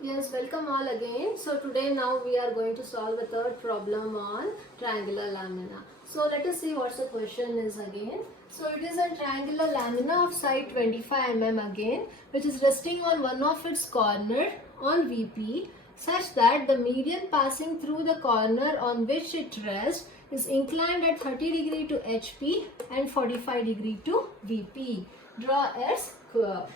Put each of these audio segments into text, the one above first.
Yes, welcome all again. So today now we are going to solve a third problem on triangular lamina. So let us see what the question is again. So it is a triangular lamina of side 25 mm again, which is resting on one of its corner on VP such that the median passing through the corner on which it rests is inclined at 30 degree to HP and 45 degree to VP. Draw its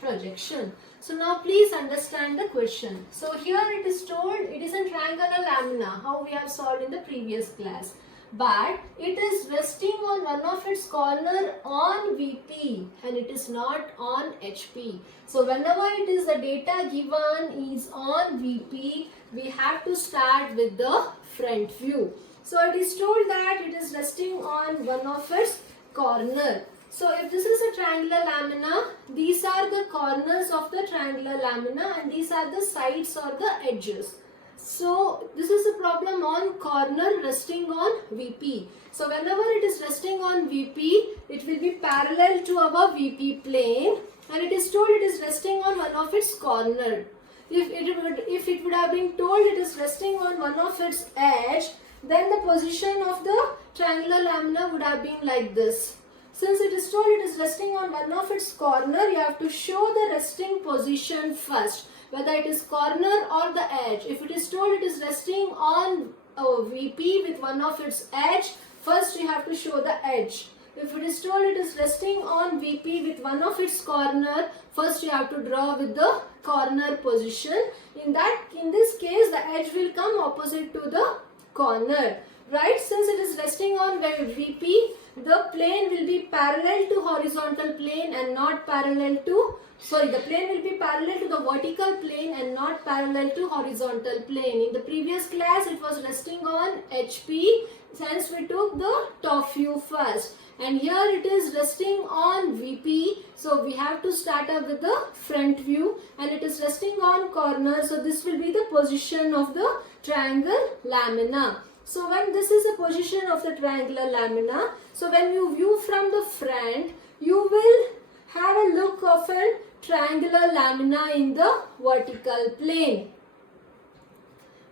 projection. So now please understand the question. So here it is told it is a triangular lamina, how we have solved in the previous class. But it is resting on one of its corner on VP and it is not on HP. So whenever it is the data given is on VP, we have to start with the front view. So it is told that it is resting on one of its corner. So if this is a triangular lamina, these are the corners of the triangular lamina and these are the sides or the edges. So this is a problem on corner resting on VP. So whenever it is resting on VP, it will be parallel to our VP plane and it is told it is resting on one of its corner. If it would have been told it is resting on one of its edge, then the position of the triangular lamina would have been like this. Since it is told it is resting on one of its corner, you have to show the resting position first, whether it is corner or the edge. If it is told it is resting on VP with one of its edge, first you have to show the edge. If it is told it is resting on VP with one of its corner, first you have to draw with the corner position. In this case, the edge will come opposite to the corner. Right? Since it is resting on VP, the plane will be parallel to horizontal plane and not parallel to, the plane will be parallel to the vertical plane and not parallel to horizontal plane. In the previous class, it was resting on HP, since we took the top view first. And here it is resting on VP, so we have to start up with the front view, and it is resting on corner, so this will be the position of the triangle lamina. So when this is the position of the triangular lamina, so when you view from the front, you will have a look of a triangular lamina in the vertical plane.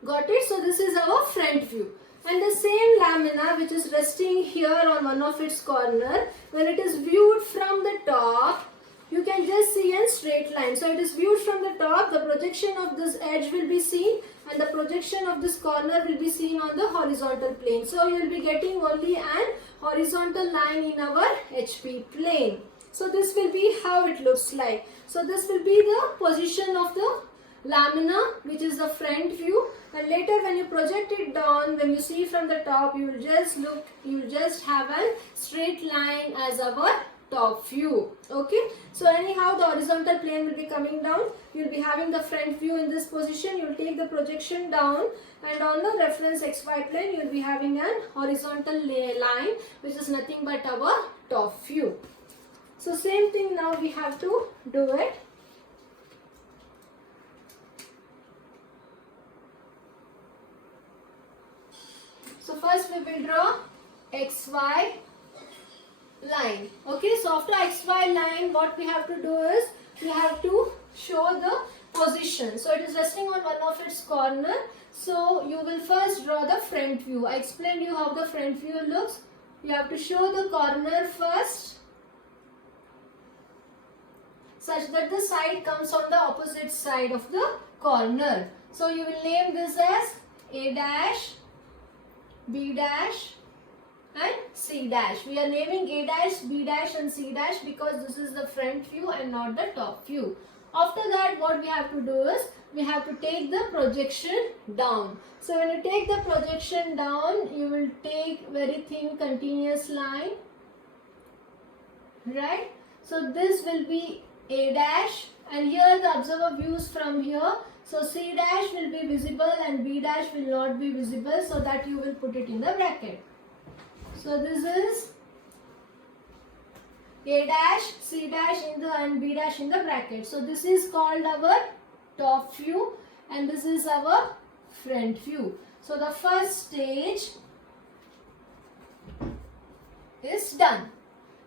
Got it? So this is our front view. And the same lamina which is resting here on one of its corner, when it is viewed from the top, you can just see a straight line. So it is viewed from the top, the projection of this edge will be seen and the projection of this corner will be seen on the horizontal plane. So you will be getting only an horizontal line in our HP plane. So this will be how it looks like. So this will be the position of the lamina, which is the front view, and later when you project it down, when you see from the top, you will just have a straight line as our top view. Okay, so anyhow the horizontal plane will be coming down, you will be having the front view in this position, you will take the projection down, and on the reference XY plane you will be having an horizontal line which is nothing but our top view. So same thing now we have to do it. So first we will draw XY line. Okay, so after XY line, what we have to do is we have to show the position. So it is resting on one of its corner. So you will first draw the front view. I explained you how the front view looks. You have to show the corner first, such that the side comes on the opposite side of the corner. So you will name this as A dash, B dash and C dash. We are naming A dash, B dash and C dash because this is the front view and not the top view. After that, what we have to do is we have to take the projection down. So when you take the projection down, you will take very thin continuous line, right? So this will be A dash, and here the observer views from here. So C dash will be visible and B dash will not be visible, so that you will put it in the bracket. So this is A dash, C dash in the and B dash in the bracket. So this is called our top view and this is our front view. So the first stage is done.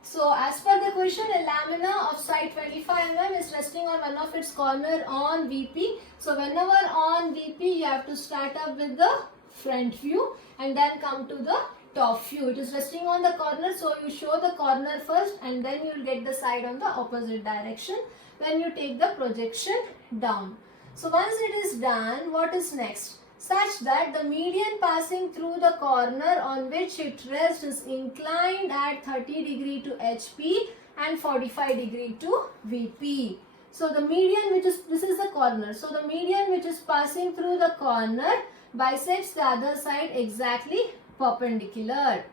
So as per the question, a lamina of side 25 mm is resting on one of its corner on VP. So whenever on VP, you have to start up with the front view and then come to the top view. It is resting on the corner, so you show the corner first and then you will get the side on the opposite direction. Then you take the projection down. So once it is done, what is next? Such that the median passing through the corner on which it rests is inclined at 30 degree to HP and 45 degree to VP. So the median which is, this is the corner. So the median which is passing through the corner bisects the other side exactly perpendicular.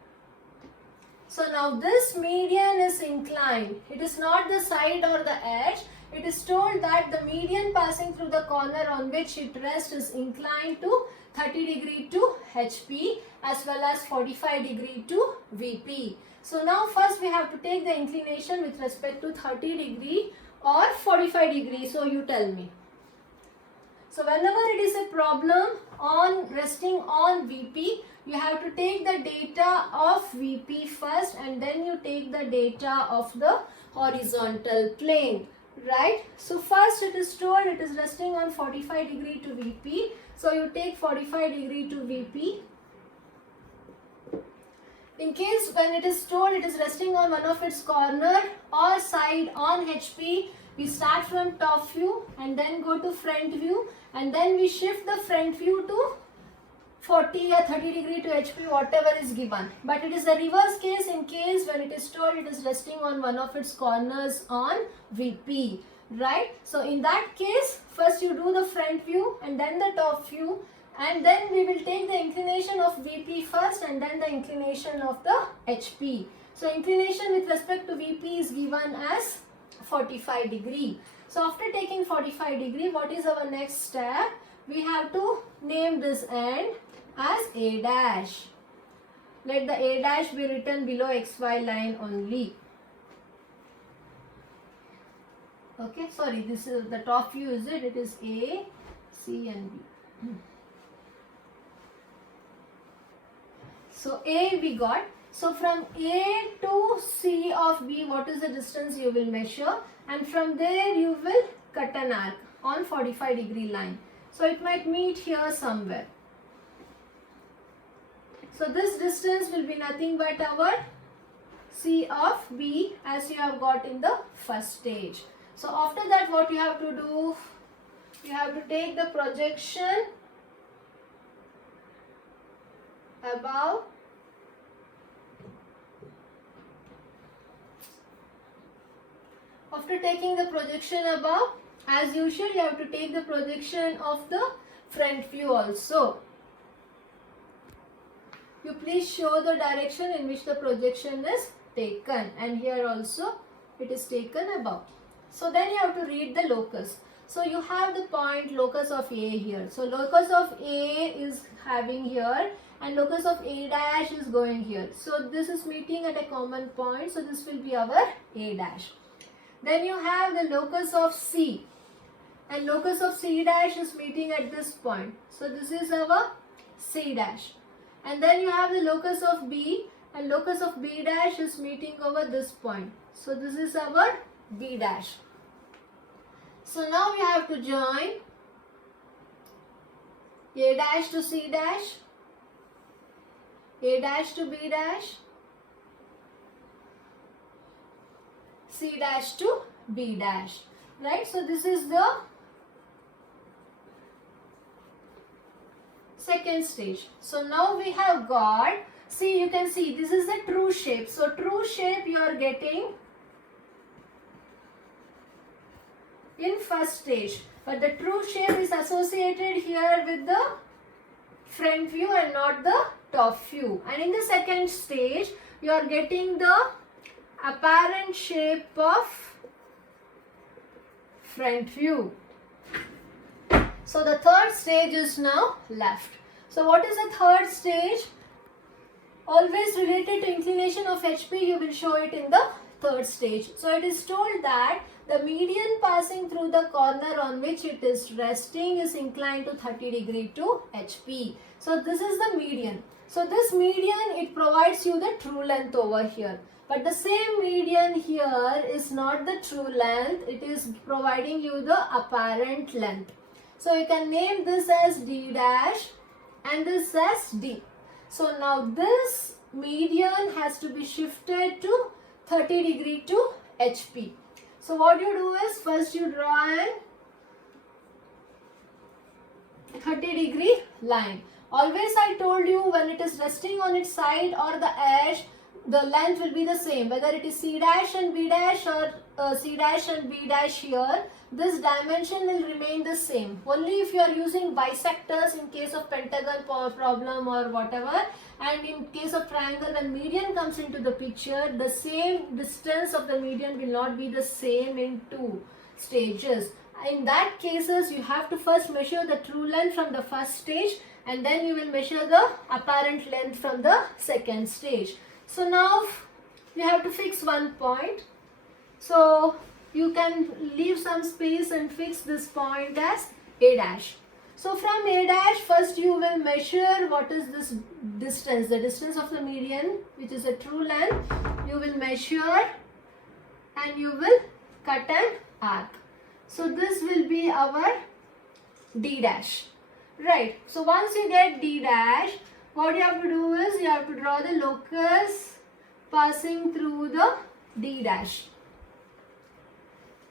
So now this median is inclined. It is not the side or the edge. It is told that the median passing through the corner on which it rests is inclined to 30 degree to HP as well as 45 degree to VP. So now first we have to take the inclination with respect to 30 degree or 45 degree. So you tell me. So whenever it is a problem on resting on VP, you have to take the data of VP first and then you take the data of the horizontal plane. Right? So first it is told it is resting on 45 degree to VP. So you take 45 degree to VP. In case when it is told it is resting on one of its corner or side on HP, we start from top view and then go to front view and then we shift the front view to 40 or 30 degree to HP, whatever is given. But it is a reverse case in case when it is told it is resting on one of its corners on VP, right? So in that case, first you do the front view and then the top view and then we will take the inclination of VP first and then the inclination of the HP. So inclination with respect to VP is given as 45 degree. So after taking 45 degree, what is our next step? We have to name this end as A dash. Let the A dash be written below XY line only. Okay, sorry, this is the top view, is it? It is A, C and B. So A we got. So from A to C of B, what is the distance you will measure? And from there you will cut an arc on 45 degree line. So it might meet here somewhere. So this distance will be nothing but our C of B as you have got in the first stage. So after that what you have to do? You have to take the projection above After taking the projection above, as usual you have to take the projection of the front view also. You please show the direction in which the projection is taken and here also it is taken above. So then you have to read the locus. So you have the point locus of A here. So locus of A is having here and locus of A dash is going here. So this is meeting at a common point. So this will be our A dash. Then you have the locus of C and locus of C dash is meeting at this point. So this is our C dash. And then you have the locus of B and locus of B dash is meeting over this point. So this is our B dash. So now we have to join A dash to C dash, A dash to B dash, C dash to B dash, right? So this is the second stage. So now we have got, see, you can see this is the true shape. So true shape you are getting in first stage, but the true shape is associated here with the front view and not the top view. And in the second stage you are getting the apparent shape of front view. So the third stage is now left. So what is the third stage? Always related to inclination of HP, you will show it in the third stage. So it is told that the median passing through the corner on which it is resting is inclined to 30 degree to HP. So this is the median. So this median, it provides you the true length over here. But the same median here is not the true length, it is providing you the apparent length. So you can name this as D dash and this as D. So now this median has to be shifted to 30 degree to HP. So what you do is, first you draw an 30 degree line. Always I told you, when it is resting on its side or the edge, the length will be the same, whether it is C dash and B dash or C dash and B dash here, this dimension will remain the same. Only if you are using bisectors in case of pentagon problem or whatever, and in case of triangle, when median comes into the picture, the same distance of the median will not be the same in two stages. In that cases, you have to first measure the true length from the first stage, and then you will measure the apparent length from the second stage. So now you have to fix one point. So you can leave some space and fix this point as A dash. So from A dash, first you will measure what is this distance, the distance of the median, which is a true length. You will measure and you will cut an arc. So this will be our D dash. Right. So once you get D dash, what you have to do is you have to draw the locus passing through the D dash.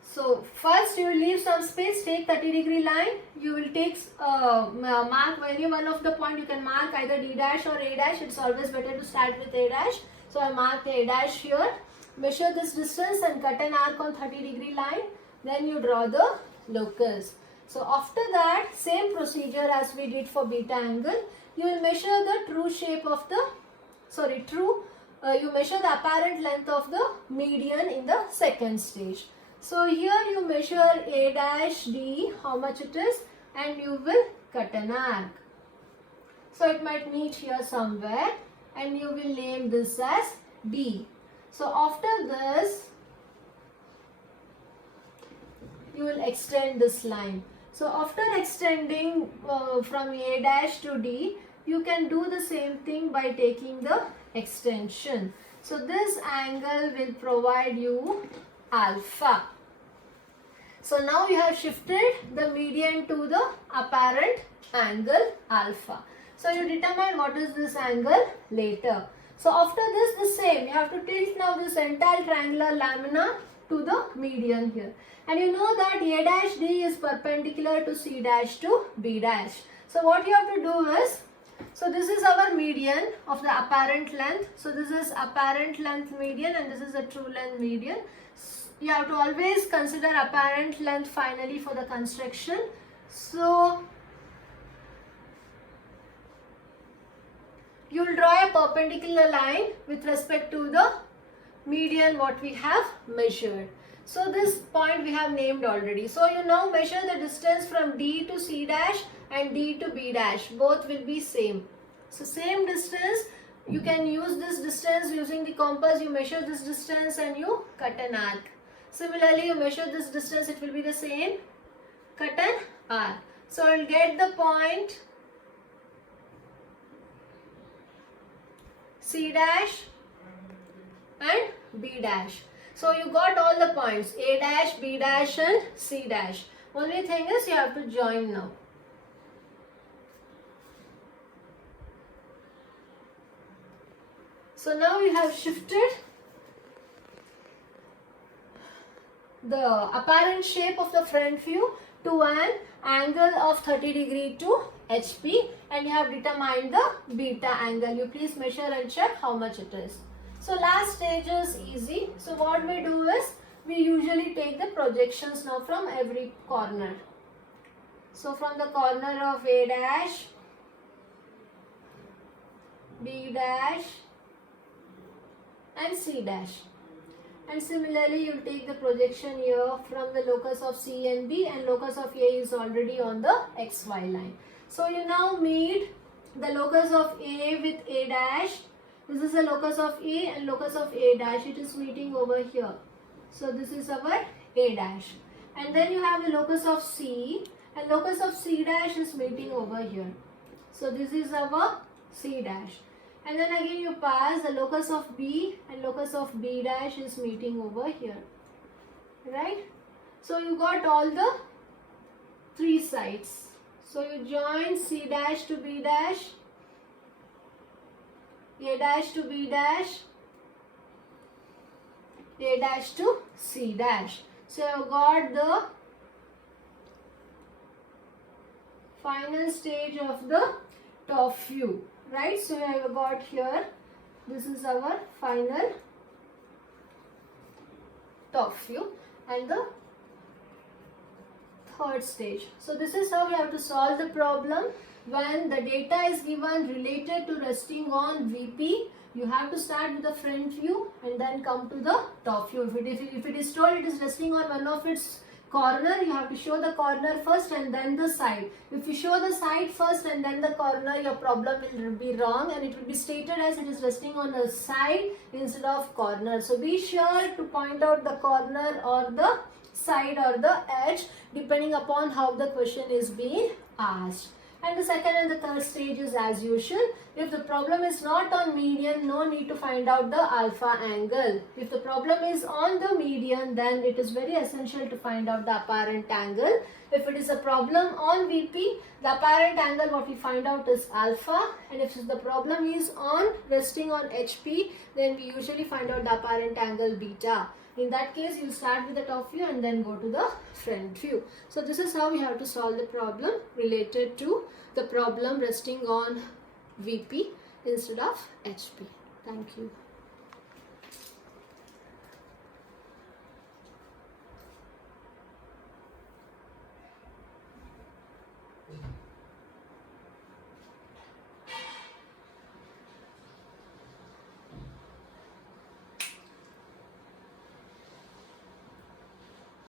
So first you will leave some space, take 30 degree line. You will take mark any one of the point. You can mark either D dash or A dash. It's always better to start with A dash. So I mark A dash here. Measure this distance and cut an arc on 30 degree line. Then you draw the locus. So after that, same procedure as we did for beta angle. You will measure the true shape of the, you measure the apparent length of the median in the second stage. So here you measure A dash D, how much it is, and you will cut an arc. So it might meet here somewhere, and you will name this as D. So after this, you will extend this line. So after extending from A dash to D, you can do the same thing by taking the extension. So this angle will provide you alpha. So now you have shifted the median to the apparent angle alpha. So you determine what is this angle later. So after this, the same, you have to tilt now this entire triangular lamina to the median here. And you know that A dash D is perpendicular to C dash to B dash. So what you have to do is, so this is our median of the apparent length. So this is apparent length median and this is a true length median. You have to always consider apparent length finally for the construction. So you will draw a perpendicular line with respect to the median what we have measured. So this point we have named already. So you now measure the distance from D to C dash and D to B dash. Both will be same. So same distance. You can use this distance using the compass. You measure this distance and you cut an arc. Similarly, you measure this distance, it will be the same. Cut an arc. So you will get the point C dash and B dash. So you got all the points A dash, B dash and C dash. Only thing is you have to join now. So now we have shifted the apparent shape of the front view to an angle of 30 degree to HP, and you have determined the beta angle. You please measure and check how much it is. So last stage is easy. So what we do is, we usually take the projections now from every corner. So from the corner of A dash, B dash and C dash. And similarly, you will take the projection here from the locus of C and B, and locus of A is already on the XY line. So you now meet the locus of A with A dash. This is the locus of A and locus of A dash. It is meeting over here. So this is our A dash. And then you have the locus of C, and locus of C dash is meeting over here. So this is our C dash. and then again you pass the locus of B and locus of B dash is meeting over here, right? So you got all the three sides. So you join C dash to B dash, A dash to B dash, A dash to C dash. So you got the final stage of the top view, right? So I have got here, this is our final top view and the third stage. So this is how we have to solve the problem when the data is given related to resting on VP. You have to start with the front view and then come to the top view. If it is told it is resting on one of its corner, you have to show the corner first and then the side. If you show the side first and then the corner, your problem will be wrong and it will be stated as it is resting on the side instead of corner. So be sure to point out the corner or the side or the edge depending upon how the question is being asked. And the second and the third stage is as usual. If the problem is not on median, no need to find out the alpha angle. If the problem is on the median, then it is very essential to find out the apparent angle. If it is a problem on VP, the apparent angle what we find out is alpha, and if the problem is on resting on HP, then we usually find out the apparent angle beta. In that case, you start with the top view and then go to the front view. So this is how we have to solve the problem related to the problem resting on VP instead of HP. Thank you.